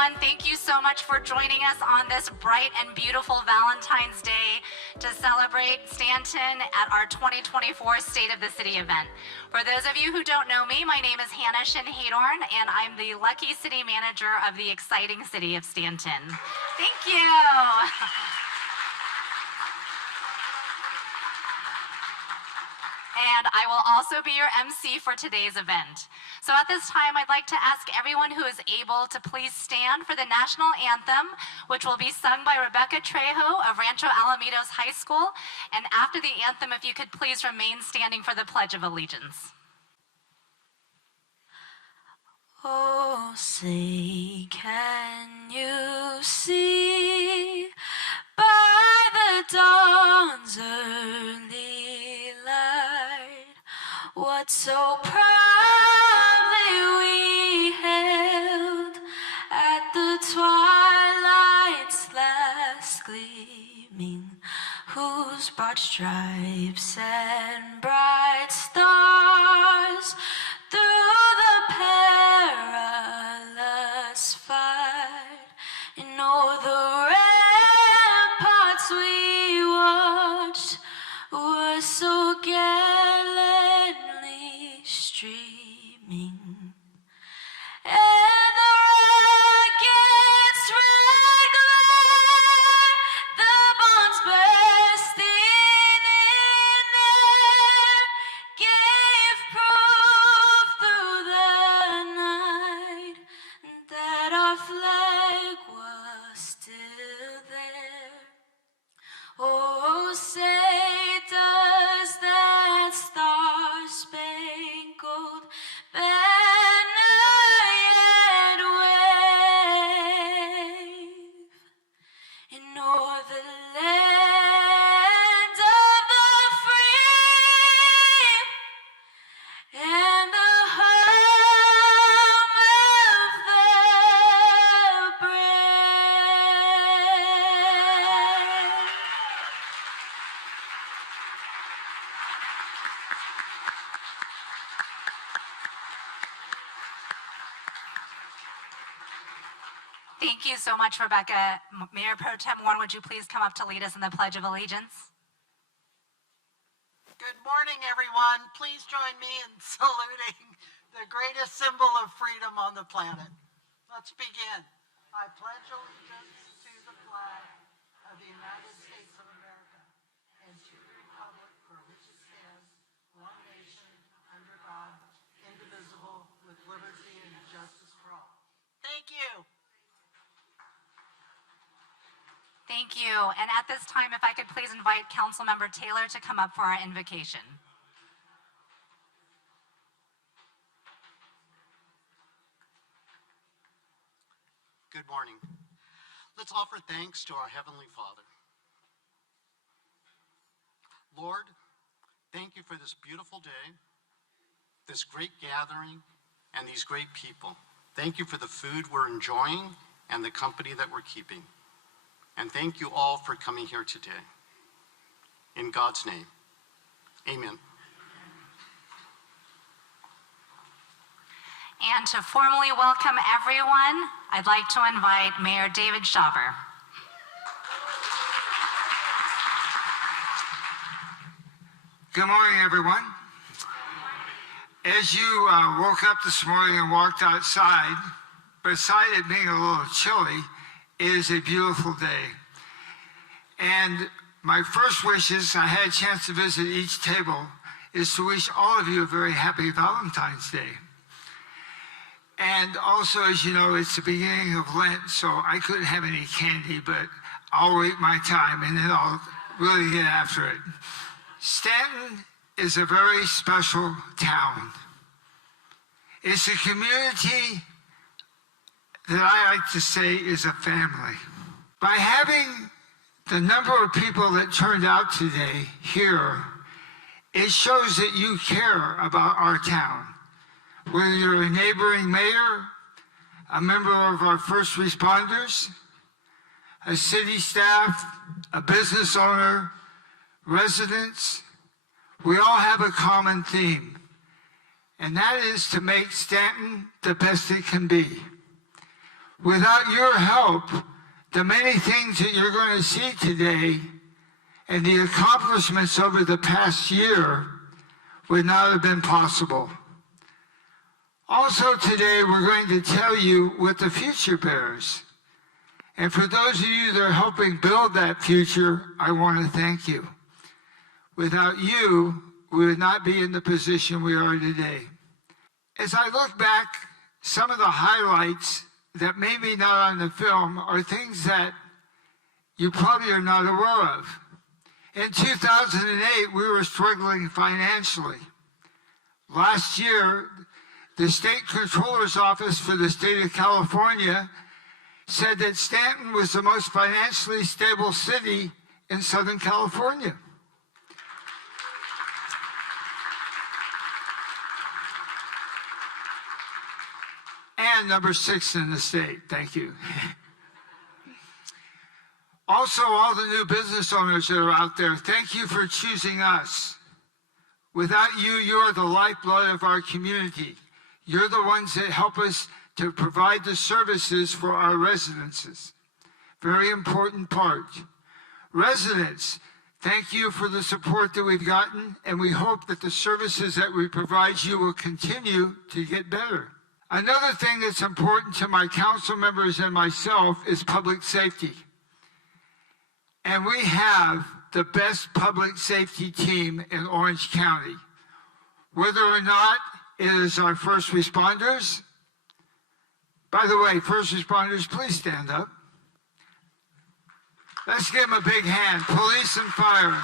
everyone. Thank you so much for joining us on this bright and beautiful Valentine's Day to celebrate Stanton at our 2024 State of the City event. For those of you who don't know me, my name is Hannah Shin-Hadorn, and I'm the lucky city manager of the exciting city of Stanton. Thank you. And I will also be your MC for today's event. So at this time, I'd like to ask everyone who is able to please stand for the national anthem, which will be sung by Rebecca Trejo of Rancho Alamitos High School. And after the anthem, if you could please remain standing for the Pledge of Allegiance. Oh, say, can you see by the dawn's early light what so proudly we hailed at the twilight's last gleaming, whose broad stripes and bright stars through the perilous fight, and o'er the ramparts we watched were so gallantly streaming, and the rocket's red glare, the bombs bursting in air, gave proof through the night that our flag was still there. Oh, say does that star-spangled banner yet wave, and o'er the land of the free and the home of the brave. Thank you so much, Rebecca. Mayor Pro Tem Warren, would you please come up to lead us in the Pledge of Allegiance? Good morning, everyone. Please join me in saluting the greatest symbol of freedom on the planet. Let's begin. I pledge allegiance to the flag of the United States of America and to the republic for which it stands, one nation, under God, indivisible, with liberty and justice for all. Thank you. Thank you. And at this time, if I could please invite Councilmember Taylor to come up for our invocation. Good morning. Let's offer thanks to our Heavenly Father. Lord, thank you for this beautiful day, this great gathering, and these great people. Thank you for the food we're enjoying and the company that we're keeping. And thank you all for coming here today. In God's name, amen. And to formally welcome everyone, I'd like to invite Mayor David Shaver. Good morning, everyone. As you woke up this morning and walked outside, beside it being a little chilly, it is a beautiful day. And my first wishes, I had a chance to visit each table, is to wish all of you a very happy Valentine's Day. And also, as you know, it's the beginning of Lent, so I couldn't have any candy, but I'll wait my time and then I'll really get after it. Stanton is a very special town. It's a community that I like to say is a family. By having the number of people that turned out today here, it shows that you care about our town. Whether you're a neighboring mayor, a member of our first responders, a city staff, a business owner, residents, we all have a common theme, and that is to make Stanton the best it can be. Without your help, the many things that you're going to see today and the accomplishments over the past year would not have been possible. Also today, we're going to tell you what the future bears. And for those of you that are helping build that future, I want to thank you. Without you, we would not be in the position we are today. As I look back, some of the highlights that may be not on the film are things that you probably are not aware of. In 2008, we were struggling financially. Last year, the State Controller's Office for the state of California said that Stanton was the most financially stable city in Southern California. And number 6 in the state. Thank you. Also, all the new business owners that are out there, thank you for choosing us. Without you, you're the lifeblood of our community. You're the ones that help us to provide the services for our residences. Very important part. Residents, thank you for the support that we've gotten, and we hope that the services that we provide you will continue to get better. Another thing that's important to my council members and myself is public safety. And we have the best public safety team in Orange County. Whether or not it is our first responders. By the way, first responders, please stand up. Let's give them a big hand. Police and fire.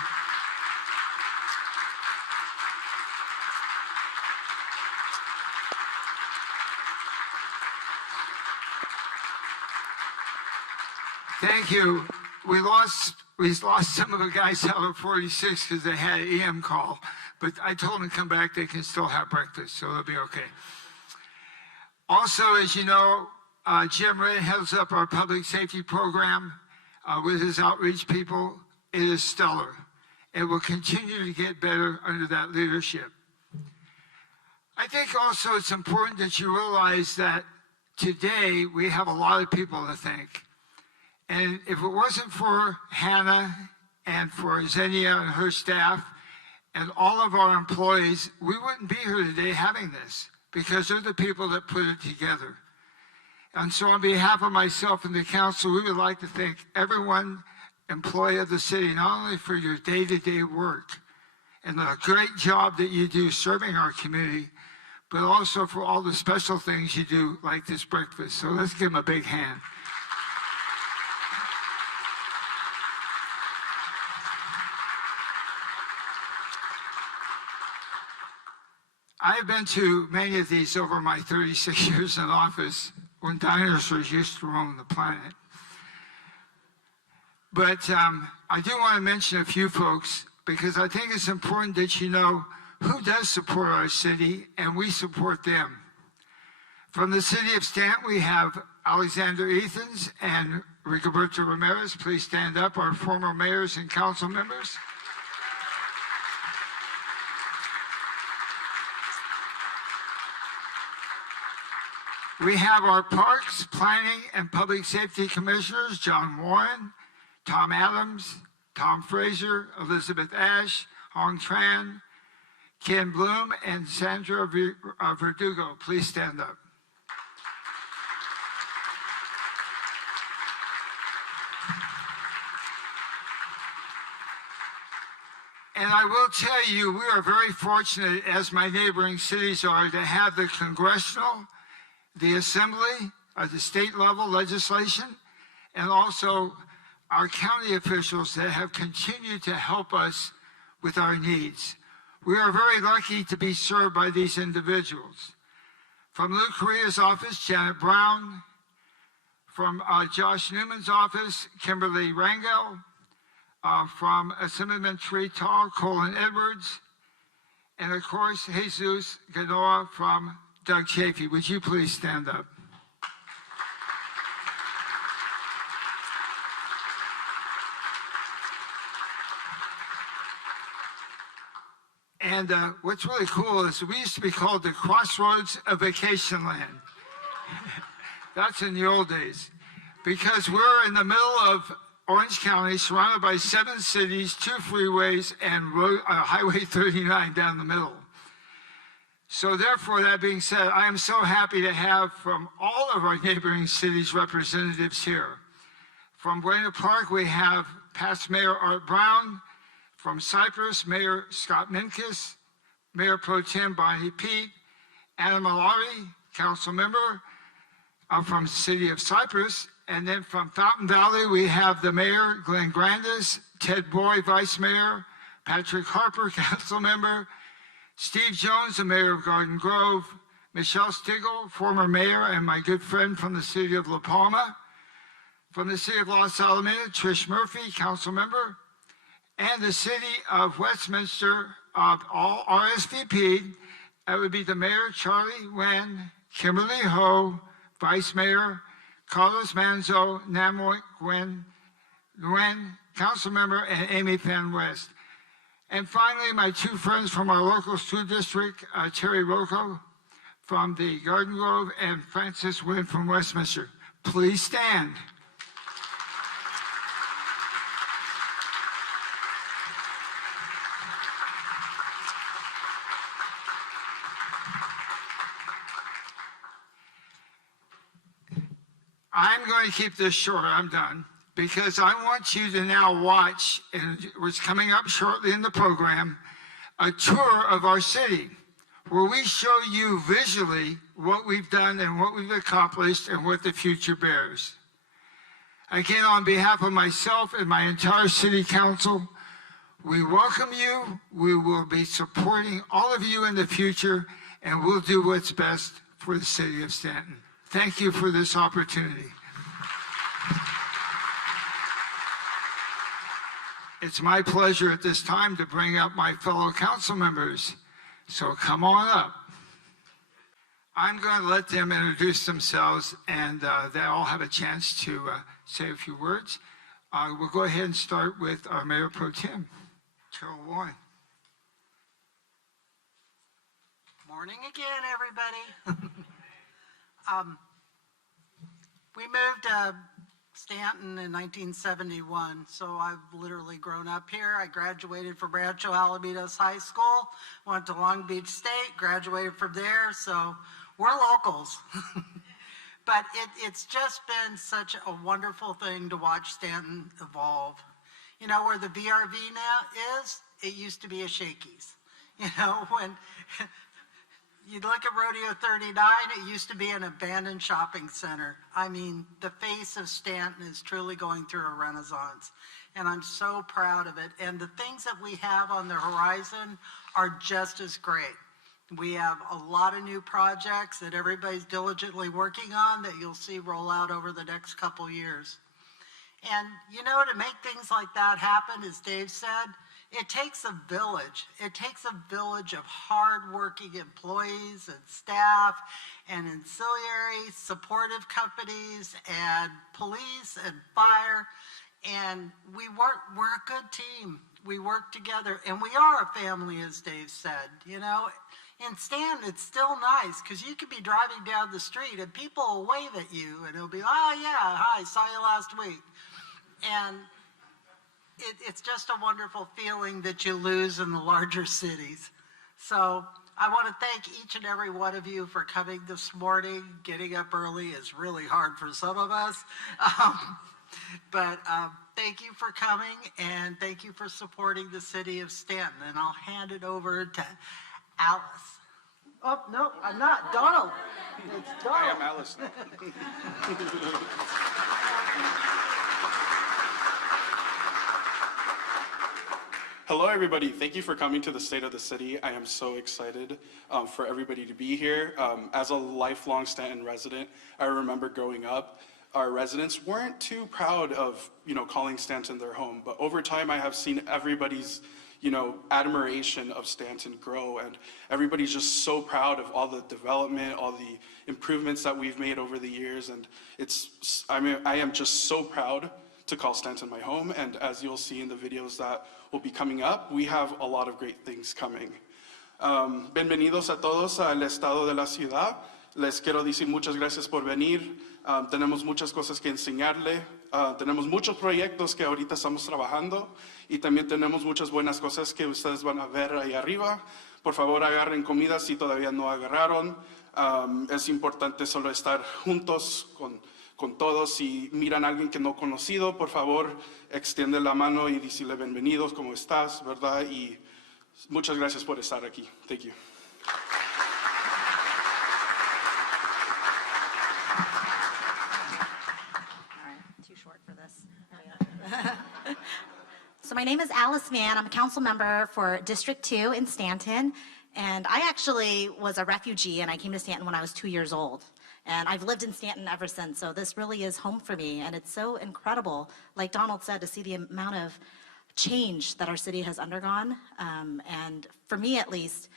Thank you. We lost some of the guys out of 46 because they had an EM call, but I told them to come back. They can still have breakfast, so they'll be okay. Also, as you know, Jim Ray heads up our public safety program with his outreach people. It is stellar. It will continue to get better under that leadership. I think also it's important that you realize that today we have a lot of people to thank. And if it wasn't for Hannah and for Xenia and her staff and all of our employees, we wouldn't be here today having this because they're the people that put it together. And so on behalf of myself and the council, we would like to thank everyone, employee of the city, not only for your day-to-day work and the great job that you do serving our community, but also for all the special things you do like this breakfast. So let's give them a big hand. I've been to many of these over my 36 years in office when dinosaurs used to roam the planet. But I do want to mention a few folks because I think it's important that you know who does support our city and we support them. From the city of Stanton, we have Alexander Ethans and Rigoberto Ramirez. Please stand up, our former mayors and council members. We have our Parks, Planning, and Public Safety Commissioners, John Warren, Tom Adams, Tom Fraser, Elizabeth Ash, Hong Tran, Ken Bloom, and Sandra Verdugo. Please stand up. And I will tell you, we are very fortunate, as my neighboring cities are, to have the congressional, the assembly, or the state level legislation, and also our county officials that have continued to help us with our needs. We are very lucky to be served by these individuals. From Luke Correa's office, Janet Brown. From Josh Newman's office, Kimberly Rangel. From Assemblyman Tree Tall, Colin Edwards. And of course, Jesus Ganoa from Doug Chafee. Would you please stand up? And what's really cool is we used to be called the Crossroads of Vacation Land. That's in the old days. Because we're in the middle of Orange County, surrounded by 7 cities, 2 freeways, and Highway 39 down the middle. So therefore, that being said, I am so happy to have from all of our neighboring cities representatives here. From Buena Park, we have past Mayor Art Brown. From Cypress, Mayor Scott Minkus, Mayor Pro Tem Bonnie Pete, Anna Malari, council member from the city of Cypress. And then from Fountain Valley, we have the mayor, Glenn Grandis, Ted Boy, vice mayor, Patrick Harper, council member, Steve Jones, the mayor of Garden Grove, Michelle Stigl, former mayor and my good friend from the city of La Palma, from the city of Los Alamitos, Trish Murphy, council member, and the city of Westminster, all RSVP. That would be the mayor, Charlie Nguyen, Kimberly Ho, vice mayor, Carlos Manzo, Namoy Nguyen, council member, and Amy Penn West. And finally, my 2 friends from our local school district, Terry Rocco from the Garden Grove and Francis Wynn from Westminster. Please stand. I'm going to keep this short, I'm done, because I want you to now watch, and what's coming up shortly in the program, a tour of our city, where we show you visually what we've done and what we've accomplished and what the future bears. Again, on behalf of myself and my entire city council, we welcome you. We will be supporting all of you in the future, and we'll do what's best for the city of Stanton. Thank you for this opportunity. It's my pleasure at this time to bring up my fellow council members. So come on up. I'm going to let them introduce themselves, and they all have a chance to say a few words. We'll go ahead and start with our Mayor Pro Tem, Carol Warren. Morning again, everybody. We moved to Stanton in 1971, so I've literally grown up here. I graduated from Rancho Alamitos High School, went to Long Beach State, graduated from there, so we're locals. But it's just been such a wonderful thing to watch Stanton evolve. You know, where the VRV now is, it used to be a Shakey's. You know, when you look at Rodeo 39, it used to be an abandoned shopping center. I mean, the face of Stanton is truly going through a renaissance, and I'm so proud of it. And the things that we have on the horizon are just as great. We have a lot of new projects that everybody's diligently working on that you'll see roll out over the next couple years. And, you know, to make things like that happen, as Dave said, it takes a village. It takes a village of hard-working employees and staff and ancillary supportive companies and police and fire. And we're a good team. We work together, and we are a family, as Dave said. You know, in Stanton, it's still nice because you could be driving down the street and people will wave at you, and it'll be, oh yeah, hi, saw you last week. And it's just a wonderful feeling that you lose in the larger cities. So I want to thank each and every one of you for coming this morning. Getting up early is really hard for some of us. But thank you for coming, and thank you for supporting the city of Stanton. And I'll hand it over to Alice. Oh, no, I'm not. Donald. It's Donald. I am Alice. Hello, everybody. Thank you for coming to the State of the City. I am so excited for everybody to be here. As a lifelong Stanton resident, I remember growing up, our residents weren't too proud of, calling Stanton their home. But over time, I have seen everybody's, admiration of Stanton grow, and everybody's just so proud of all the development, all the improvements that we've made over the years. And I am just so proud to call Stanton my home. And as you'll see in the videos that will be coming up, we have a lot of great things coming. Bienvenidos a todos al estado de la ciudad. Les quiero decir muchas gracias por venir. Tenemos muchas cosas que enseñarle. Tenemos muchos proyectos que ahorita estamos trabajando y también tenemos muchas buenas cosas que ustedes van a ver ahí arriba. Por favor, agarren comida si todavía no agarraron. Es importante solo estar juntos con todos. Si miran a alguien que no conocido, por favor, extiende la mano y decirle bienvenidos, ¿cómo estás? ¿Verdad? Y muchas gracias por estar aquí. Thank you. So my name is Alice Mann. I'm a council member for District 2 in Stanton. And I actually was a refugee and I came to Stanton when I was 2 years old. And I've lived in Stanton ever since. So this really is home for me. And it's so incredible, like Donald said, to see the amount of change that our city has undergone. And for me, at least,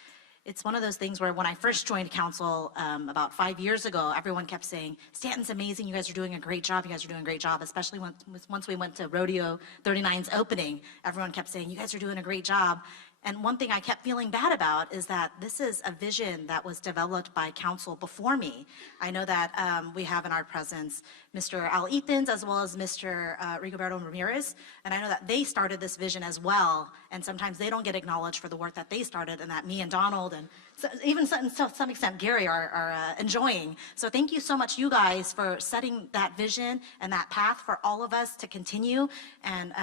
it's one of those things where when I first joined council about 5 years ago, everyone kept saying, Stanton's amazing, you guys are doing a great job, you guys are doing a great job, especially once we went to Rodeo 39's opening, everyone kept saying, you guys are doing a great job. And one thing I kept feeling bad about is that this is a vision that was developed by council before me. I know that we have in our presence Mr. Al Ethans as well as Mr. Rigoberto Ramirez, and I know that they started this vision as well, and sometimes they don't get acknowledged for the work that they started and that me and Donald and even to some extent Gary are enjoying. So thank you so much, you guys, for setting that vision and that path for all of us to continue and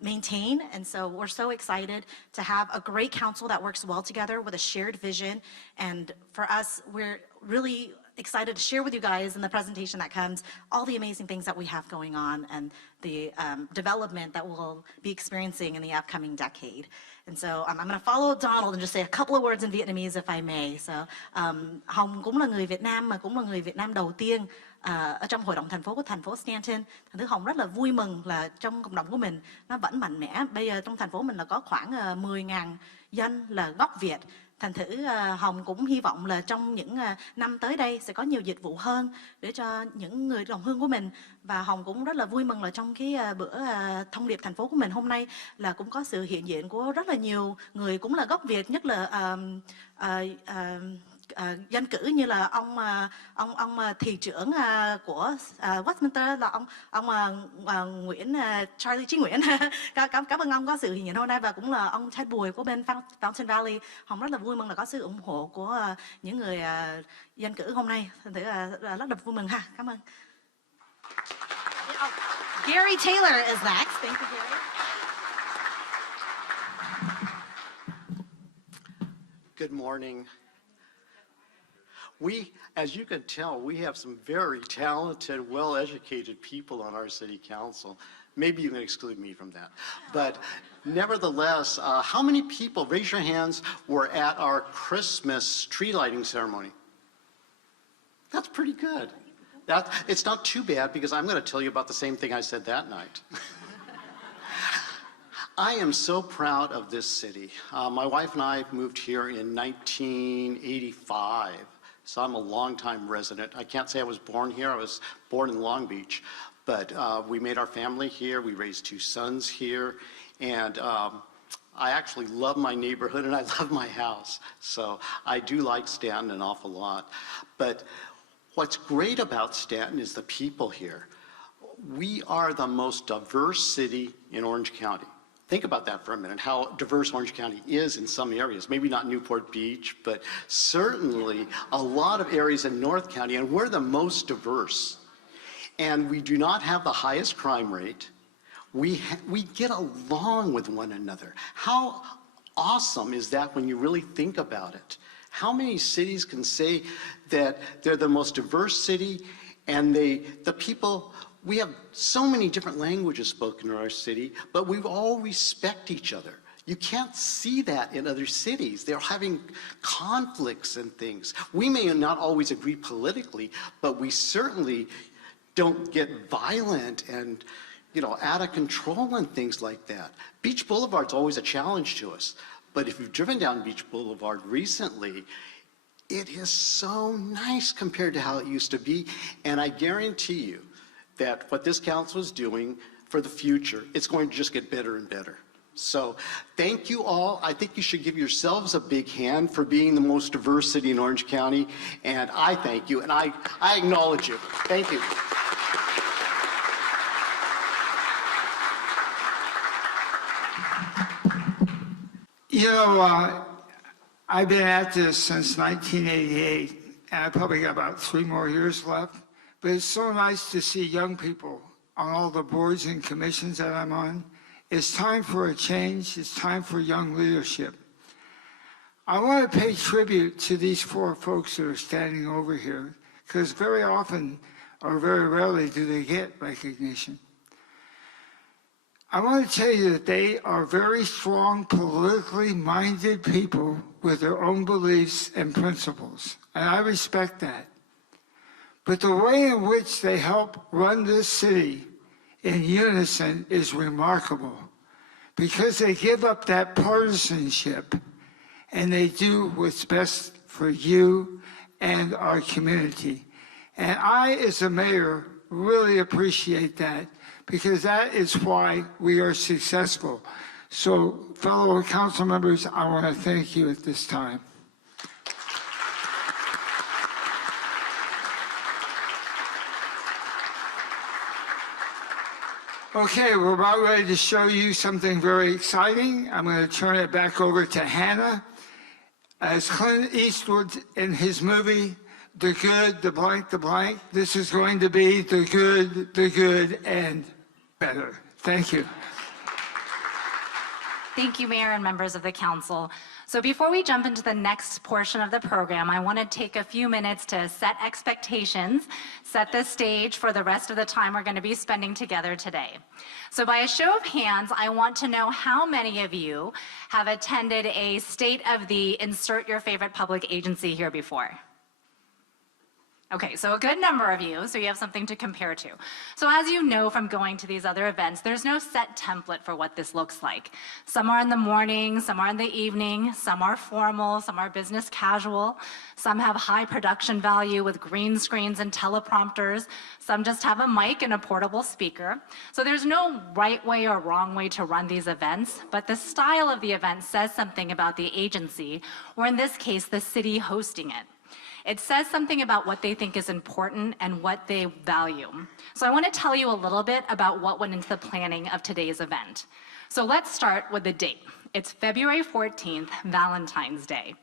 maintain. And so we're so excited to have a great council that works well together with a shared vision. And for us, we're really excited to share with you guys in the presentation that comes all the amazing things that we have going on and the development that we'll be experiencing in the upcoming decade. And so I'm going to follow Donald and just say a couple of words in Vietnamese if I may. So Hồng cũng là người Việt Nam mà cũng là người Việt Nam đầu tiên ở trong hội đồng thành phố của thành phố Stanton. Thành thử Hồng rất là vui mừng là trong cộng đồng của mình nó vẫn mạnh mẽ. Bây giờ trong thành phố mình là có khoảng 10.000 dân là gốc Việt. Thành thử Hồng cũng hy vọng là trong những năm tới đây sẽ có nhiều dịch vụ hơn để cho những người đồng hương của mình. Và Hồng cũng rất là vui mừng là trong cái bữa thông điệp thành phố của mình hôm nay là cũng có sự hiện diện của rất là nhiều người cũng là gốc Việt, nhất là dân cử như là ông thị trưởng của Westminster là ông Nguyễn Charlie Chí Nguyễn. Cảm ơn ông có sự hiện diện hôm nay, và cũng là ông Ted Bùi của bên Fountain Valley. Hồng rất là vui mừng là có sự ủng hộ của những người dân cử hôm nay. Thành thử rất là vui mừng ha. Cảm ơn. Gary Taylor is next. Thank you, Gary. Good morning. As you can tell, we have some very talented, well-educated people on our city council. Maybe you can exclude me from that. But nevertheless, how many people, raise your hands, were at our Christmas tree lighting ceremony? That's pretty good. It's not too bad because I'm going to tell you about the same thing I said that night. I am so proud of this city. My wife and I moved here in 1985. So I'm a longtime resident. I can't say I was born here. I was born in Long Beach. But we made our family here. We raised 2 sons here. And I actually love my neighborhood and I love my house. So I do like Stanton an awful lot. But what's great about Stanton is the people here. We are the most diverse city in Orange County. Think about that for a minute, how diverse Orange County is in some areas. Maybe not Newport Beach, but certainly a lot of areas in North County, and we're the most diverse. And we do not have the highest crime rate. We get along with one another. How awesome is that when you really think about it? How many cities can say that they're the most diverse city and the people, we have so many different languages spoken in our city, but we all respect each other. You can't see that in other cities. They're having conflicts and things. We may not always agree politically, but we certainly don't get violent and, out of control and things like that. Beach Boulevard's always a challenge to us. But if you've driven down Beach Boulevard recently, it is so nice compared to how it used to be. And I guarantee you that what this council is doing for the future, it's going to just get better and better. So thank you all. I think you should give yourselves a big hand for being the most diverse city in Orange County. And I thank you, and I acknowledge you. Thank you. You know, I've been at this since 1988, and I probably got about 3 more years left. But it's so nice to see young people on all the boards and commissions that I'm on. It's time for a change. It's time for young leadership. I want to pay tribute to these 4 folks that are standing over here, because very often, or very rarely, do they get recognition. I want to tell you that they are very strong, politically minded people with their own beliefs and principles, and I respect that. But the way in which they help run this city in unison is remarkable, because they give up that partisanship and they do what's best for you and our community. And I, as a mayor, really appreciate that, because that is why we are successful. So, fellow council members, I want to thank you at this time. Okay, we're about ready to show you something very exciting. I'm going to turn it back over to Hannah. As Clint Eastwood in his movie, The Good, the Blank, this is going to be the good, and better. Thank you. Thank you, Mayor and members of the council. So before we jump into the next portion of the program, I want to take a few minutes to set expectations, set the stage for the rest of the time we're going to be spending together today. So by a show of hands, I want to know how many of you have attended a State of the Insert Your Favorite Public Agency here before. Okay, so a good number of you, so you have something to compare to. So as you know from going to these other events, there's no set template for what this looks like. Some are in the morning, some are in the evening, some are formal, some are business casual, some have high production value with green screens and teleprompters, some just have a mic and a portable speaker. So there's no right way or wrong way to run these events, but the style of the event says something about the agency, or in this case, the city hosting it. It says something about what they think is important and what they value. So I want to tell you a little bit about what went into the planning of today's event. So let's start with the date. It's February 14th, Valentine's Day.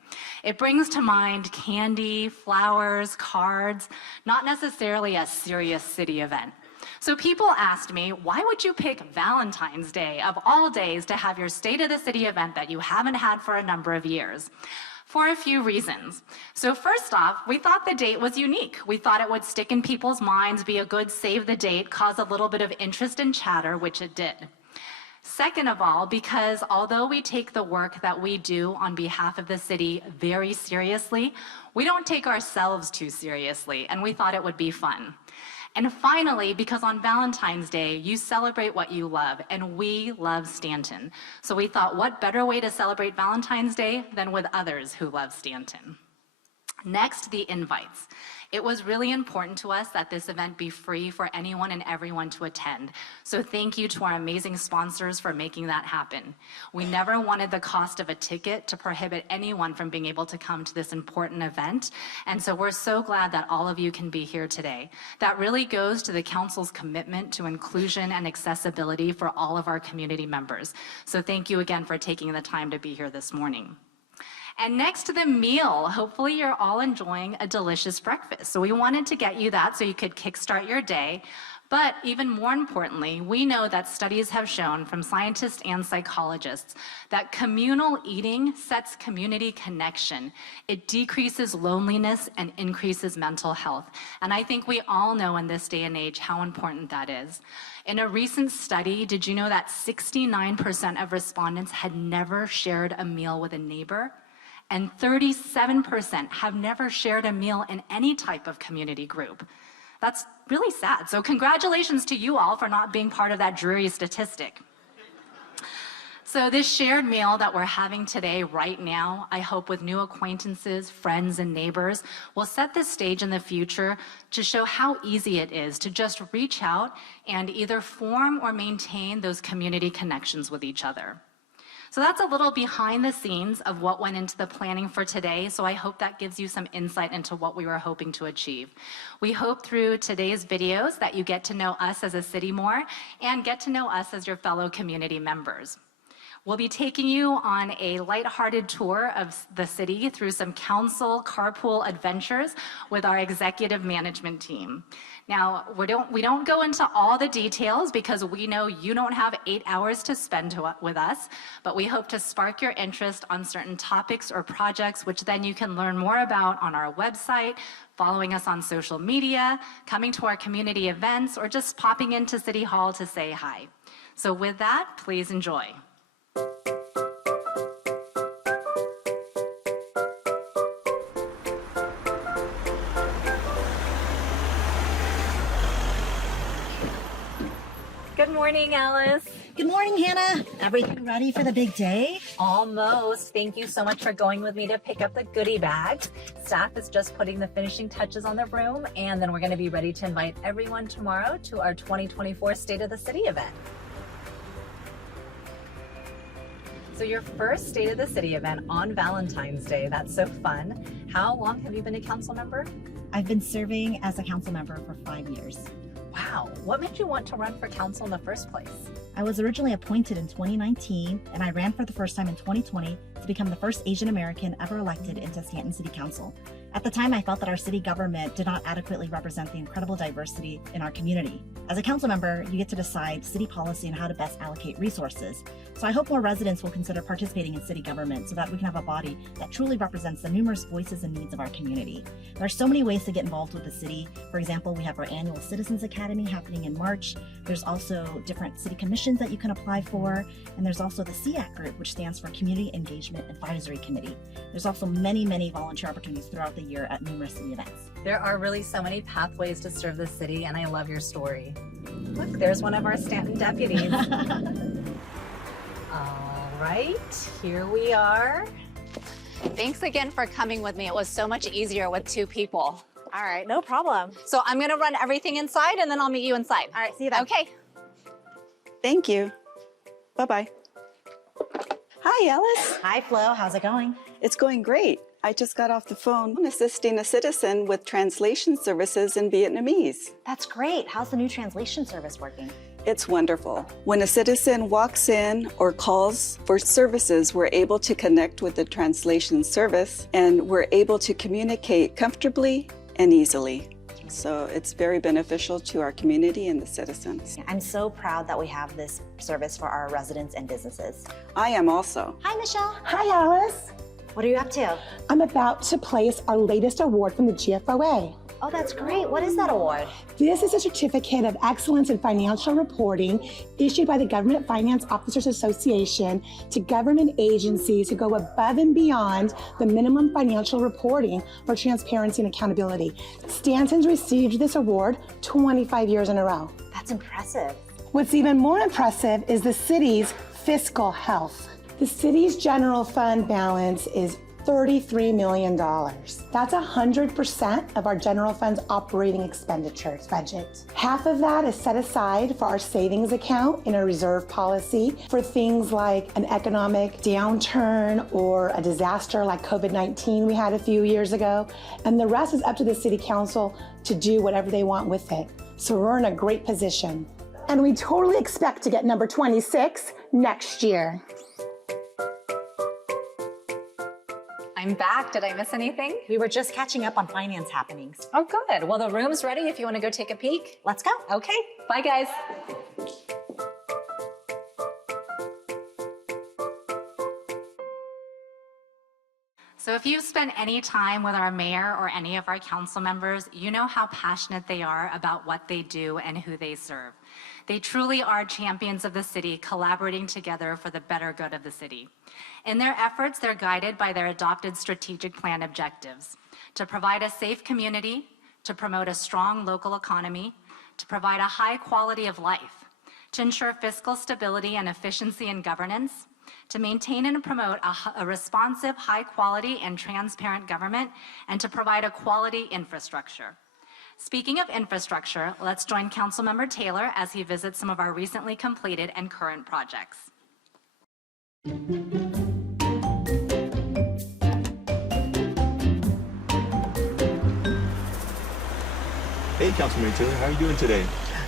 It brings to mind candy, flowers, cards, not necessarily a serious city event. So people asked me, why would you pick Valentine's Day of all days to have your State of the City event that you haven't had for a number of years? For a few reasons. So first off, we thought the date was unique. We thought it would stick in people's minds, be a good save the date, cause a little bit of interest and chatter, which it did. Second of all, because although we take the work that we do on behalf of the city very seriously, we don't take ourselves too seriously, and we thought it would be fun. And finally, because on Valentine's Day, you celebrate what you love, and we love Stanton. So we thought, what better way to celebrate Valentine's Day than with others who love Stanton? Next, the invites. It was really important to us that this event be free for anyone and everyone to attend. So thank you to our amazing sponsors for making that happen. We never wanted the cost of a ticket to prohibit anyone from being able to come to this important event. And so we're so glad that all of you can be here today. That really goes to the council's commitment to inclusion and accessibility for all of our community members. So thank you again for taking the time to be here this morning. And next to the meal, hopefully you're all enjoying a delicious breakfast. So we wanted to get you that so you could kickstart your day. But even more importantly, we know that studies have shown from scientists and psychologists that communal eating sets community connection. It decreases loneliness and increases mental health. And I think we all know in this day and age how important that is. In a recent study, did you know that 69% of respondents had never shared a meal with a neighbor? And 37% have never shared a meal in any type of community group. That's really sad. So congratulations to you all for not being part of that dreary statistic. So this shared meal that we're having today, right now, I hope with new acquaintances, friends, and neighbors, will set the stage in the future to show how easy it is to just reach out and either form or maintain those community connections with each other. So that's a little behind the scenes of what went into the planning for today, so I hope that gives you some insight into what we were hoping to achieve. We hope through today's videos that you get to know us as a city more and get to know us as your fellow community members. We'll be taking you on a lighthearted tour of the city through some council carpool adventures with our executive management team. Now, we don't go into all the details because we know you don't have 8 hours to spend with us, but we hope to spark your interest on certain topics or projects, which then you can learn more about on our website, following us on social media, coming to our community events, or just popping into City Hall to say hi. So with that, please enjoy. Good morning, Alice. Good morning, Hannah. Everything ready for the big day? Almost. Thank you so much for going with me to pick up the goodie bags. Staff is just putting the finishing touches on the room, and then we're going to be ready to invite everyone tomorrow to our 2024 State of the City event. So your first State of the City event on Valentine's Day. That's so fun. How long have you been a council member? I've been serving as a council member for 5 years. Wow. What made you want to run for council in the first place? I was originally appointed in 2019, and I ran for the first time in 2020 to become the first Asian American ever elected into Stanton City Council. At the time, I felt that our city government did not adequately represent the incredible diversity in our community. As a council member, you get to decide city policy and how to best allocate resources. So I hope more residents will consider participating in city government so that we can have a body that truly represents the numerous voices and needs of our community. There are so many ways to get involved with the city. For example, we have our annual Citizens Academy happening in March. There's also different city commissions that you can apply for. And there's also the CAC group, which stands for Community Engagement Advisory Committee. There's also many, many volunteer opportunities throughout the year at numerous city events. There are really so many pathways to serve the city, and I love your story. Look, there's one of our Stanton deputies. All right, here we are. Thanks again for coming with me. It was so much easier with 2 people. All right, no problem. So I'm gonna run everything inside and then I'll meet you inside. All right, see you then. Okay. Thank you. Bye-bye. Hi, Alice. Hi, Flo. How's it going? It's going great. I just got off the phone assisting a citizen with translation services in Vietnamese. That's great. How's the new translation service working? It's wonderful. When a citizen walks in or calls for services, we're able to connect with the translation service and we're able to communicate comfortably and easily. So it's very beneficial to our community and the citizens. I'm so proud that we have this service for our residents and businesses. I am also. Hi, Michelle. Hi, Alice. What are you up to? I'm about to place our latest award from the GFOA. Oh, that's great. What is that award? This is a certificate of excellence in financial reporting issued by the Government Finance Officers Association to government agencies who go above and beyond the minimum financial reporting for transparency and accountability. Stanton's received this award 25 years in a row. That's impressive. What's even more impressive is the city's fiscal health. The city's general fund balance is $33 million. That's 100% of our general fund's operating expenditures budget. Half of that is set aside for our savings account in a reserve policy for things like an economic downturn or a disaster like COVID-19 we had a few years ago. And the rest is up to the city council to do whatever they want with it. So we're in a great position. And we totally expect to get number 26 next year. I'm back. Did I miss anything? We were just catching up on finance happenings. Oh, good. Well, the room's ready if you want to go take a peek. Let's go. Okay. Bye, guys. So if you've spent any time with our mayor or any of our council members, you know how passionate they are about what they do and who they serve. They truly are champions of the city, collaborating together for the better good of the city. In their efforts, they're guided by their adopted strategic plan objectives: to provide a safe community, to promote a strong local economy, to provide a high quality of life, to ensure fiscal stability and efficiency in governance, to maintain and promote a responsive, high quality and transparent government, and to provide a quality infrastructure. Speaking of infrastructure, let's join Councilmember Taylor as he visits some of our recently completed and current projects. Hey, Councilman Taylor, how are you doing today?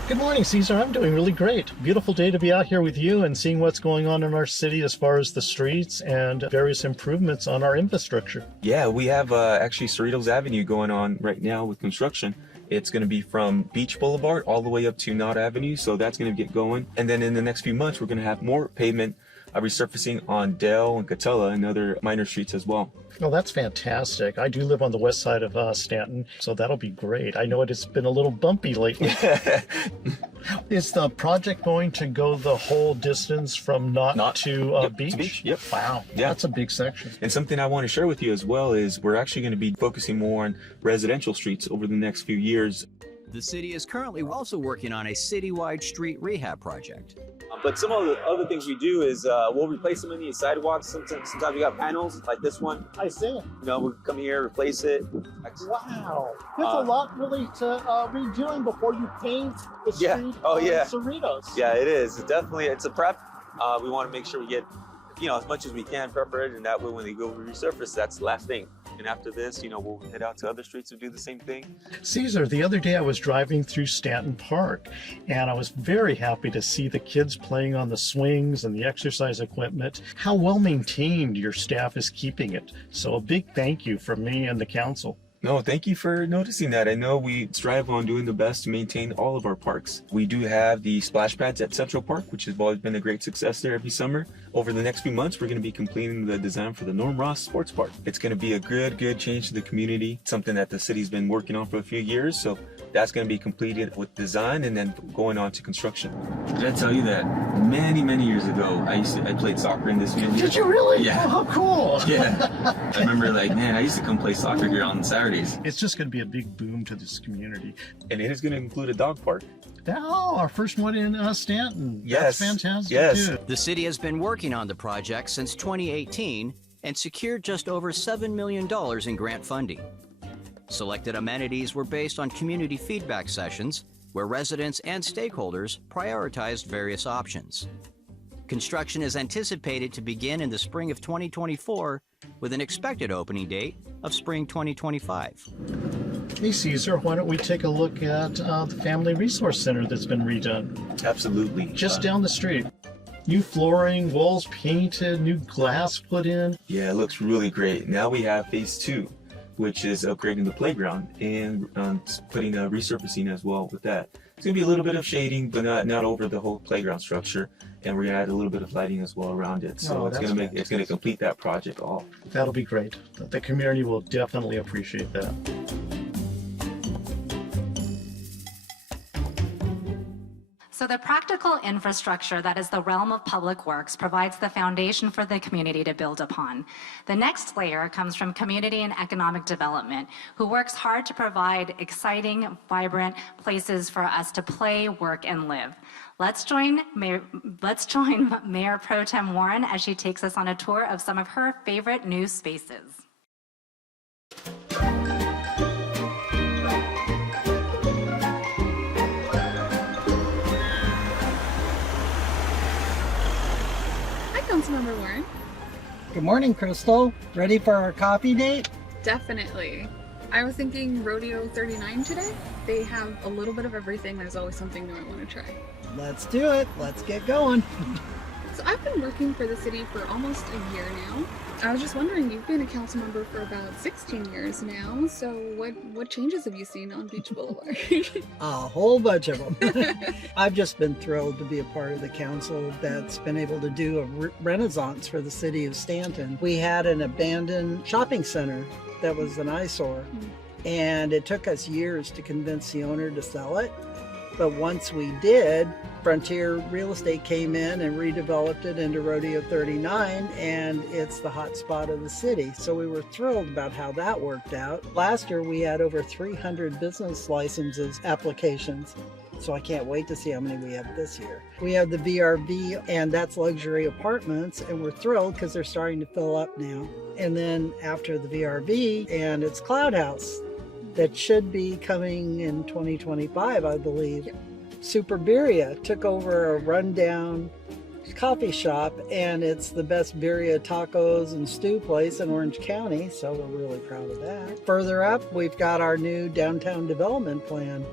Good morning, Caesar. I'm doing really great. Beautiful day to be out here with you and seeing what's going on in our city as far as the streets and various improvements on our infrastructure. Yeah, we have actually Cerritos Avenue going on right now with construction. It's going to be from Beach Boulevard all the way up to Knott Avenue, so that's going to get going. And then in the next few months, we're going to have more pavement resurfacing on Dell and Catella and other minor streets as well. Oh, that's fantastic. I do live on the west side of Stanton, so that'll be great. I know it's been a little bumpy lately. Is the project going to go the whole distance from Knott to Beach? To Beach, yep. Wow, Yeah. That's a big section. And something I want to share with you as well is we're actually going to be focusing more on residential streets over the next few years. The city is currently also working on a citywide street rehab project. But some of the other things we do is we'll replace some of these sidewalks. Sometimes we got panels like this one. I see. You know, we'll come here, replace it. Wow. There's a lot really to redoing before you paint the street Cerritos. Yeah, it is. It's a prep. We want to make sure we get, as much as we can prepared, and that way when they go resurface, that's the last thing. And after this, we'll head out to other streets and do the same thing. Caesar, the other day I was driving through Stanton Park, and I was very happy to see the kids playing on the swings and the exercise equipment. How well maintained your staff is keeping it. So a big thank you from me and the council. No, thank you for noticing that. I know we strive on doing the best to maintain all of our parks. We do have the splash pads at Central Park, which has always been a great success there every summer. Over the next few months, we're going to be completing the design for the Norm Ross Sports Park. It's going to be a good change to the community, something that the city's been working on for a few years. So that's going to be completed with design and then going on to construction. Did I tell you that many years ago, I played soccer in this venue? Did you really? Yeah. Oh, how cool. Yeah. I remember I used to come play soccer here on Saturdays. It's just going to be a big boom to this community. And it is going to include a dog park. Oh, our first one in Stanton. Yes. That's fantastic, yes. too. The city has been working on the project since 2018 and secured just over $7 million in grant funding. Selected amenities were based on community feedback sessions where residents and stakeholders prioritized various options. Construction is anticipated to begin in the spring of 2024 with an expected opening date of spring 2025. Hey, Caesar, why don't we take a look at the Family Resource Center that's been redone? Absolutely. Just down the street. New flooring, walls painted, new glass put in. Yeah, it looks really great. Now we have phase 2, which is upgrading the playground and putting a resurfacing as well with that. It's going to be a little bit of shading, but not over the whole playground structure. And we're going to add a little bit of lighting as well around it. So it's going to complete that project all. That'll be great. The community will definitely appreciate that. So the practical infrastructure that is the realm of public works provides the foundation for the community to build upon. The next layer comes from community and economic development, who works hard to provide exciting, vibrant places for us to play, work, and live. Let's join Mayor Pro Tem Warren as she takes us on a tour of some of her favorite new spaces. Councilmember Warren. Good morning, Crystal. Ready for our coffee date? Definitely. I was thinking Rodeo 39 today. They have a little bit of everything. There's always something new I want to try. Let's do it. Let's get going. So I've been working for the city for almost a year now. I was just wondering, you've been a council member for about 16 years now, so what changes have you seen on Beach Boulevard? A whole bunch of them. I've just been thrilled to be a part of the council that's been able to do a renaissance for the city of Stanton. We had an abandoned shopping center that was an eyesore, and it took us years to convince the owner to sell it. But once we did, Frontier Real Estate came in and redeveloped it into Rodeo 39, and it's the hot spot of the city. So we were thrilled about how that worked out. Last year, we had over 300 business licenses applications. So I can't wait to see how many we have this year. We have the VRV, and that's luxury apartments, and we're thrilled because they're starting to fill up now. And then after the VRV, and it's Cloud House that should be coming in 2025, I believe. Superberia took over a rundown coffee shop, and it's the best birria, tacos, and stew place in Orange County, so we're really proud of that. Further up, we've got our new downtown development plan,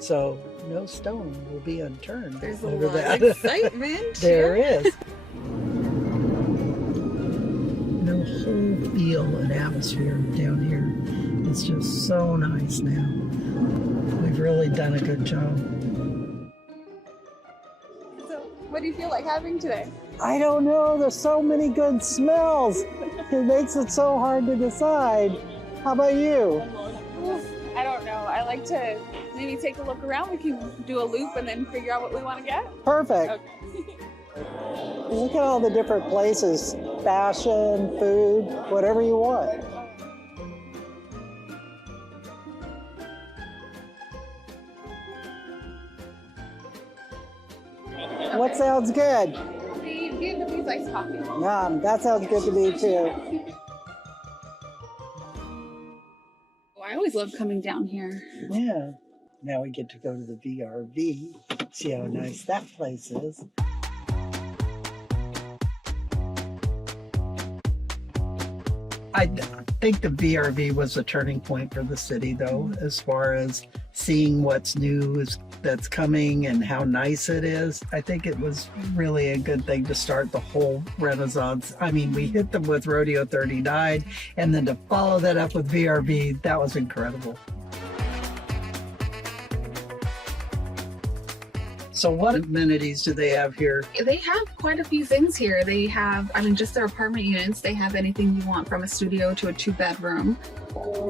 so no stone will be unturned. There's a over lot that. of excitement. There is. The whole feel and atmosphere down here is just so nice now. We've really done a good job. So, what do you feel like having today? I don't know, there's so many good smells. It makes it so hard to decide. How about you? I don't know. I like to maybe take a look around. We can do a loop and then figure out what we want to get. Perfect. Okay. Look at all the different places, fashion, food, whatever you want. What sounds good? The Vietnamese iced coffee. Yum, that sounds good to me too. Oh, I always love coming down here. Yeah. Now we get to go to the VRV, see how nice that place is. I think the VRV was a turning point for the city, though, as far as seeing what's new that's coming and how nice it is. I think it was really a good thing to start the whole renaissance. I mean, we hit them with Rodeo 39, and then to follow that up with VRV, that was incredible. So what amenities do they have here? They have quite a few things here. They have, just their apartment units. They have anything you want from a studio to a 2-bedroom.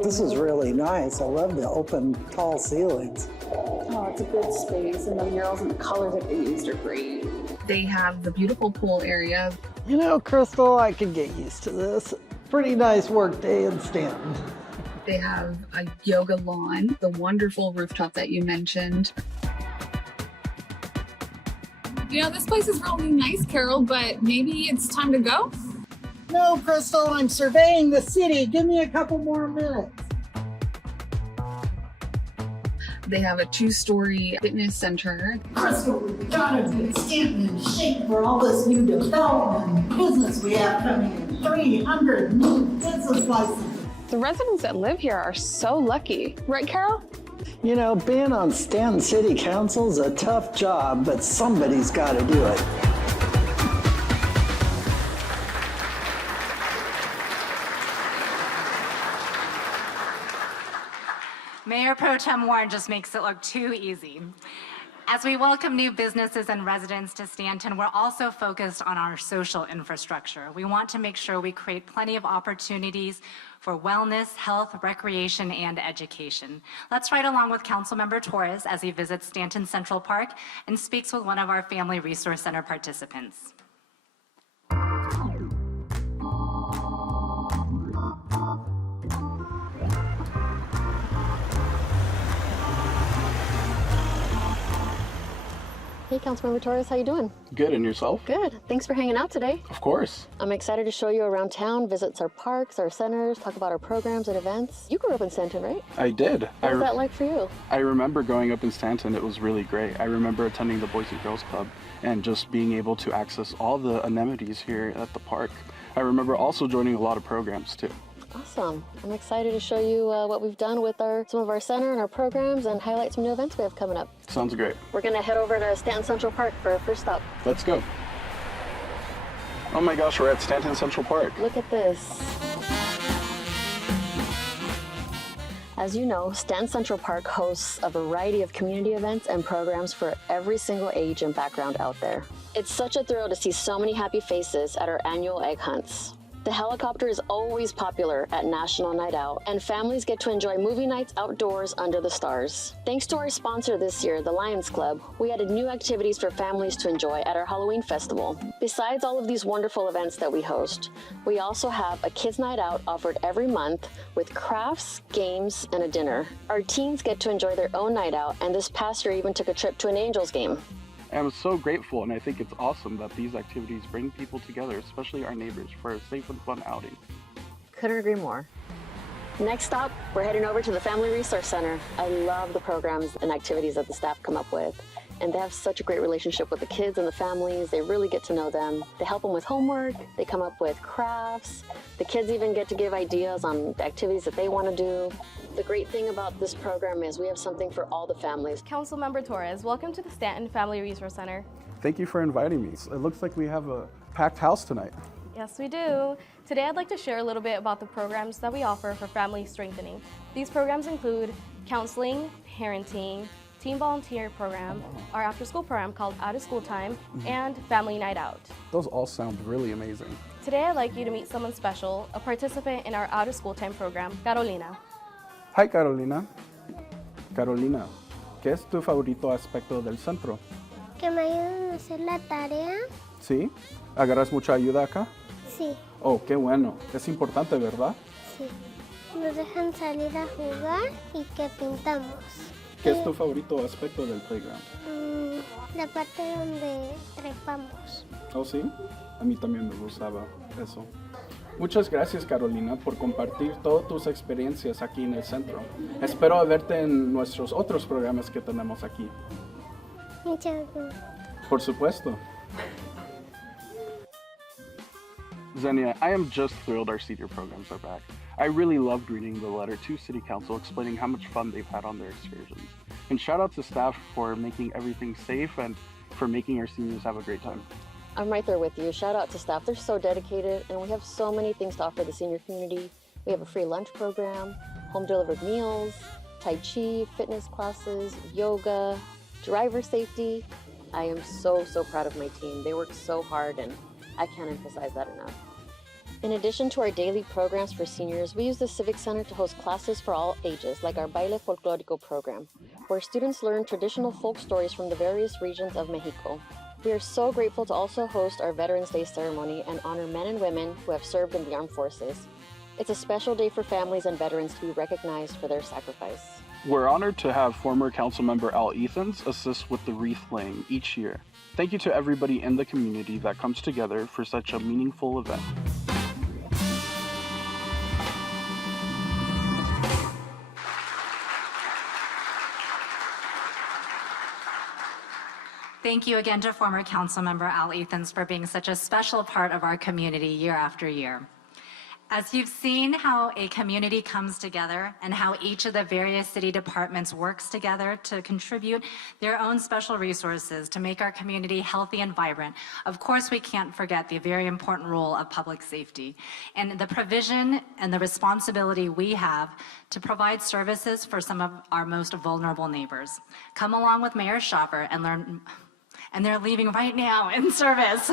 This is really nice. I love the open, tall ceilings. Oh, it's a good space, and the murals and the colors that they used are great. They have the beautiful pool area. You know, Crystal, I could get used to this. Pretty nice work day in Stanton. They have a yoga lawn, the wonderful rooftop that you mentioned. You know, this place is really nice, Carol, but maybe it's time to go? No, Crystal, I'm surveying the city. Give me a couple more minutes. They have a 2-story fitness center. Crystal, we've got to get Stanton in shape for all this new development and business we have coming in. 300 new business licenses. The residents that live here are so lucky. Right, Carol? You know, being on Stanton City Council is a tough job, but somebody's got to do it. Mayor Pro Tem Warren just makes it look too easy. As we welcome new businesses and residents to Stanton, we're also focused on our social infrastructure. We want to make sure we create plenty of opportunities for wellness, health, recreation, and education. Let's ride along with Councilmember Torres as he visits Stanton Central Park and speaks with one of our Family Resource Center participants. Hey, Councilmember Torres, how you doing? Good, and yourself? Good. Thanks for hanging out today. Of course. I'm excited to show you around town, visit our parks, our centers, talk about our programs and events. You grew up in Stanton, right? I did. What was that like for you? I remember growing up in Stanton. It was really great. I remember attending the Boys and Girls Club and just being able to access all the amenities here at the park. I remember also joining a lot of programs too. Awesome. I'm excited to show you what we've done with some of our center and our programs and highlight some new events we have coming up. Sounds great. We're going to head over to Stanton Central Park for our first stop. Let's go. Oh my gosh, we're at Stanton Central Park. Look at this. As you know, Stanton Central Park hosts a variety of community events and programs for every single age and background out there. It's such a thrill to see so many happy faces at our annual egg hunts. The helicopter is always popular at National Night Out, and families get to enjoy movie nights outdoors under the stars. Thanks to our sponsor this year, the Lions Club, we added new activities for families to enjoy at our Halloween festival. Besides all of these wonderful events that we host, we also have a kids' night out offered every month with crafts, games, and a dinner. Our teens get to enjoy their own night out, and this past year even took a trip to an Angels game. I'm so grateful, and I think it's awesome that these activities bring people together, especially our neighbors, for a safe and fun outing. Couldn't agree more. Next stop, we're heading over to the Family Resource Center. I love the programs and activities that the staff come up with. and they have such a great relationship with the kids and the families. They really get to know them. They help them with homework. They come up with crafts. The kids even get to give ideas on the activities that they want to do. The great thing about this program is we have something for all the families. Councilmember Torres, welcome to the Stanton Family Resource Center. Thank you for inviting me. It looks like we have a packed house tonight. Yes, we do. Today I'd like to share a little bit about the programs that we offer for family strengthening. These programs include counseling, parenting, teen volunteer program, our after-school program called Out of School Time, and Family Night Out. Those all sound really amazing. Today I'd like you to meet someone special, a participant in our Out of School Time program, Carolina. Hi, Carolina. Carolina, ¿qué es tu favorito aspecto del centro? Que me ayuden a hacer la tarea. ¿Sí? ¿Agarras mucha ayuda acá? Sí, Oh, qué bueno. Es importante, ¿verdad? sí. Nos dejan salir a jugar y que pintamos. ¿Qué es tu favorito aspecto del playground? La parte donde trepamos. ¿Oh, sí? A mí también me gustaba eso. Muchas gracias, Carolina, por compartir todas tus experiencias aquí en el centro. Espero verte en nuestros otros programas que tenemos aquí. Muchas gracias. Por supuesto. Xenia, I am just thrilled our senior programs are back. I really loved reading the letter to City Council explaining how much fun they've had on their excursions. And shout out to staff for making everything safe and for making our seniors have a great time. I'm right there with you. Shout out to staff. They're so dedicated, and we have so many things to offer the senior community. We have a free lunch program, home delivered meals, Tai Chi, fitness classes, yoga, driver safety. I am so proud of my team. They work so hard, and I can't emphasize that enough. In addition to our daily programs for seniors, we use the Civic Center to host classes for all ages, like our Baile Folclórico program, where students learn traditional folk stories from the various regions of Mexico. We are so grateful to also host our Veterans Day ceremony and honor men and women who have served in the armed forces. It's a special day for families and veterans to be recognized for their sacrifice. We're honored to have former Councilmember Al Ethans assist with the wreath laying each year. Thank you to everybody in the community that comes together for such a meaningful event. Thank you again to former Councilmember Al Ethans for being such a special part of our community year after year. As you've seen how a community comes together and how each of the various city departments works together to contribute their own special resources to make our community healthy and vibrant, of course we can't forget the very important role of public safety and the provision and the responsibility we have to provide services for some of our most vulnerable neighbors. Come along with Mayor Shopper and learn. And they're leaving right now in service.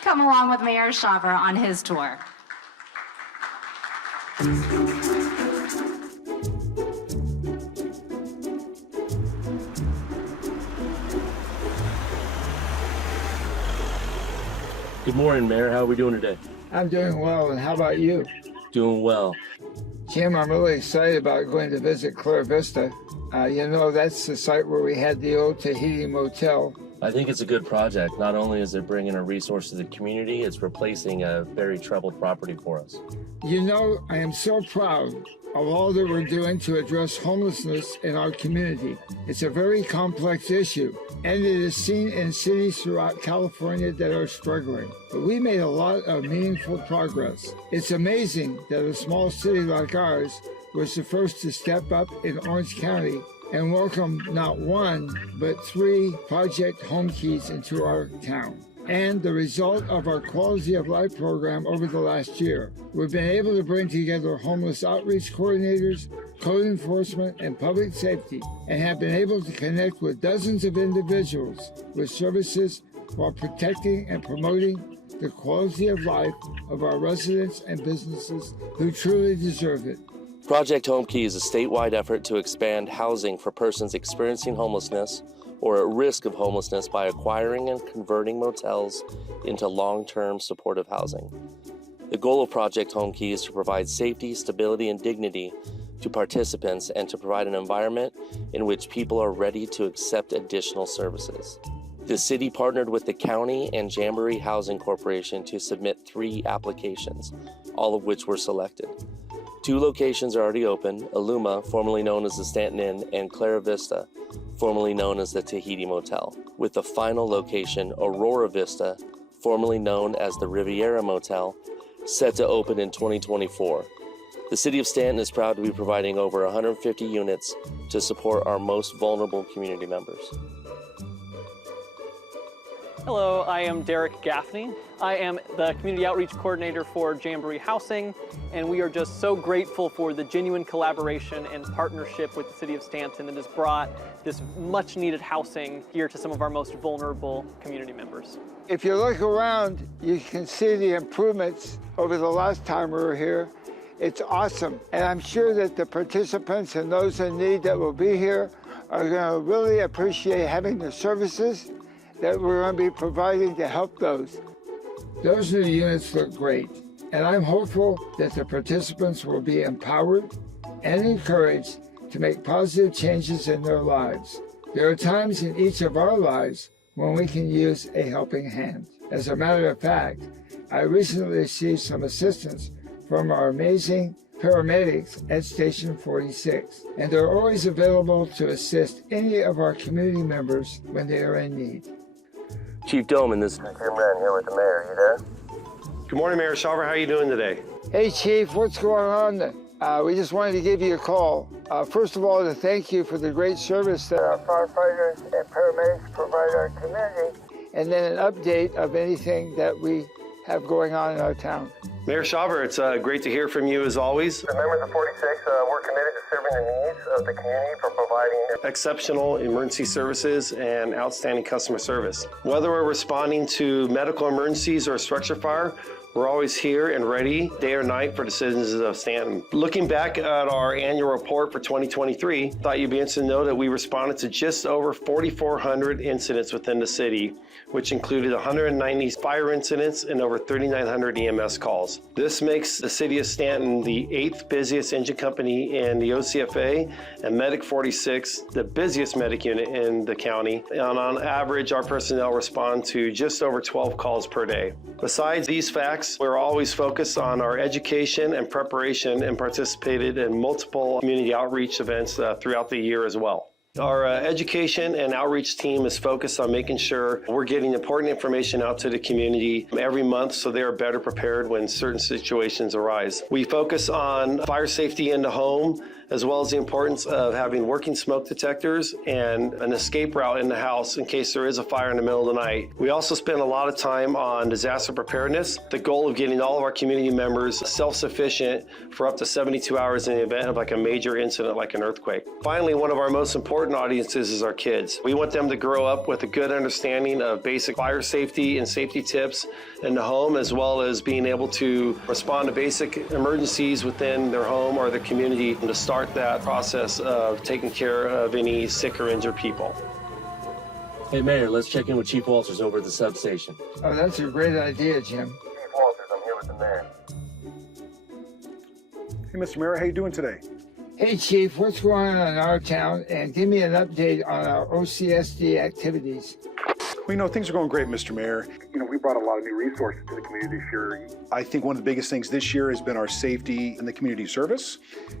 Come along with Mayor Shopper on his tour. Good morning, Mayor. How are we doing today? I'm doing well, and how about you? Doing well. Jim, I'm really excited about going to visit Clara Vista. That's the site where we had the old Tahiti Motel. I think it's a good project. Not only is it bringing a resource to the community, it's replacing a very troubled property for us. I am so proud of all that we're doing to address homelessness in our community. It's a very complex issue, and it is seen in cities throughout California that are struggling. But we made a lot of meaningful progress. It's amazing that a small city like ours was the first to step up in Orange County and welcome not one, but 3 Project Home Keys into our town. And the result of our quality of life program over the last year, we've been able to bring together homeless outreach coordinators, code enforcement, and public safety, and have been able to connect with dozens of individuals with services while protecting and promoting the quality of life of our residents and businesses who truly deserve it. Project Home Key is a statewide effort to expand housing for persons experiencing homelessness or at risk of homelessness by acquiring and converting motels into long-term supportive housing. The goal of Project Home Key is to provide safety, stability, and dignity to participants and to provide an environment in which people are ready to accept additional services. The city partnered with the county and Jamboree Housing Corporation to submit 3 applications, all of which were selected. 2 locations are already open, Aluma, formerly known as the Stanton Inn, and Clara Vista, formerly known as the Tahiti Motel, with the final location, Aurora Vista, formerly known as the Riviera Motel, set to open in 2024. The City of Stanton is proud to be providing over 150 units to support our most vulnerable community members. Hello, I am Derek Gaffney. I am the Community Outreach Coordinator for Jamboree Housing, and we are just so grateful for the genuine collaboration and partnership with the City of Stanton that has brought this much needed housing here to some of our most vulnerable community members. If you look around, you can see the improvements over the last time we were here. It's awesome, and I'm sure that the participants and those in need that will be here are going to really appreciate having the services that we're going to be providing to help those. Those new units look great, and I'm hopeful that the participants will be empowered and encouraged to make positive changes in their lives. There are times in each of our lives when we can use a helping hand. As a matter of fact, I recently received some assistance from our amazing paramedics at Station 46, and they're always available to assist any of our community members when they are in need. Chief Doman, this is Jim Wren here with the mayor. Are you there? Good morning, Mayor Shawver. How are you doing today? Hey, Chief, what's going on? We just wanted to give you a call. First of all, to thank you for the great service that our firefighters and paramedics provide our community, and then an update of anything that we have going on in our town. Mayor Shawver, it's great to hear from you as always. The members of 46, we're committed to serving the needs of the community for providing exceptional emergency services and outstanding customer service. Whether we're responding to medical emergencies or a structure fire, we're always here and ready day or night for the citizens of Stanton. Looking back at our annual report for 2023, thought you'd be interested to know that we responded to just over 4,400 incidents within the city, which included 190 fire incidents and over 3,900 EMS calls. This makes the City of Stanton the 8th busiest engine company in the OCFA, and Medic 46 the busiest medic unit in the county. And on average, our personnel respond to just over 12 calls per day. Besides these facts, we're always focused on our education and preparation and participated in multiple community outreach events throughout the year as well. Our education and outreach team is focused on making sure we're getting important information out to the community every month so they are better prepared when certain situations arise. We focus on fire safety in the home, as well as the importance of having working smoke detectors and an escape route in the house in case there is a fire in the middle of the night. We also spend a lot of time on disaster preparedness, the goal of getting all of our community members self-sufficient for up to 72 hours in the event of like a major incident like an earthquake. Finally, one of our most important audiences is our kids. We want them to grow up with a good understanding of basic fire safety and safety tips in the home, as well as being able to respond to basic emergencies within their home or their community, and to start that process of taking care of any sick or injured people. Hey, Mayor, let's check in with Chief Walters over at the substation. Oh, that's a great idea, Jim. Chief Walters. I'm here with the mayor. Hey, Mr. Mayor, how you doing today? Hey, Chief, what's going on in our town? And give me an update on our OCSD activities. Well, things are going great, Mr. Mayor. We brought a lot of new resources to the community this year. I think one of the biggest things this year has been our safety and the community service.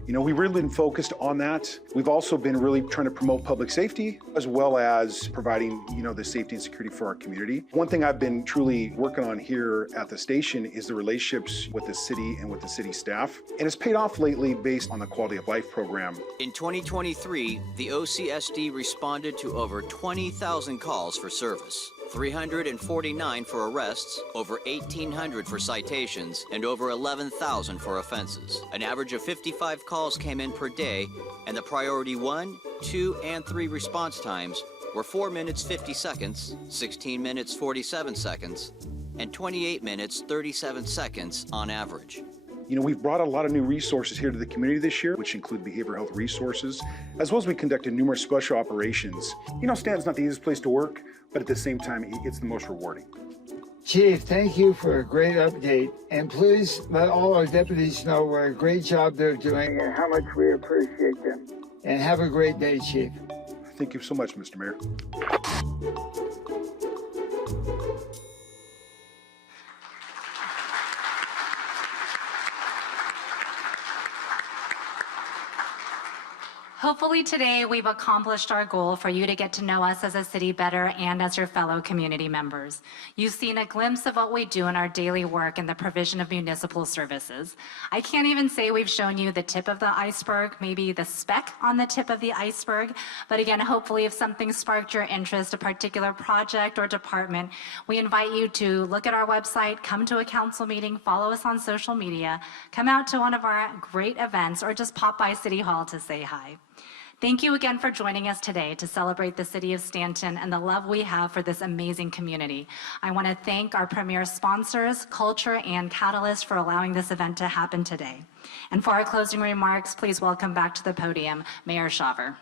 We've really been focused on that. We've also been really trying to promote public safety, as well as providing, the safety and security for our community. One thing I've been truly working on here at the station is the relationships with the city and with the city staff. And it's paid off lately based on the Quality of Life program. In 2023, the OCSD responded to over 20,000 calls for service. 349 for arrests, over 1,800 for citations, and over 11,000 for offenses. An average of 55 calls came in per day, and the priority 1, 2, and 3 response times were 4 minutes 50 seconds, 16 minutes 47 seconds, and 28 minutes 37 seconds on average. We've brought a lot of new resources here to the community this year, which include behavioral health resources, as well as we conducted numerous special operations. Stanton's not the easiest place to work, but at the same time, it's the most rewarding. Chief, thank you for a great update. And please let all our deputies know what a great job they're doing and how much we appreciate them. And have a great day, Chief. Thank you so much, Mr. Mayor. Hopefully today we've accomplished our goal for you to get to know us as a city better and as your fellow community members. You've seen a glimpse of what we do in our daily work in the provision of municipal services. I can't even say we've shown you the tip of the iceberg, maybe the speck on the tip of the iceberg, but again, hopefully if something sparked your interest, a particular project or department, we invite you to look at our website, come to a council meeting, follow us on social media, come out to one of our great events, or just pop by City Hall to say hi. Thank you again for joining us today to celebrate the City of Stanton and the love we have for this amazing community. I want to thank our premier sponsors, Culture and Catalyst, for allowing this event to happen today. And for our closing remarks, please welcome back to the podium, Mayor Shaver.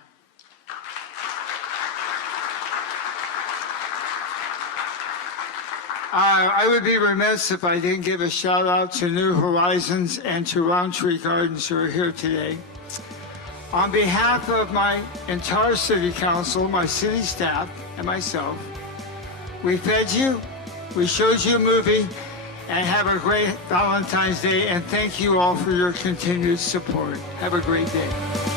I would be remiss if I didn't give a shout out to New Horizons and to Roundtree Gardens who are here today. On behalf of my entire city council, my city staff, and myself, we fed you, we showed you a movie, and have a great Valentine's Day, and thank you all for your continued support. Have a great day.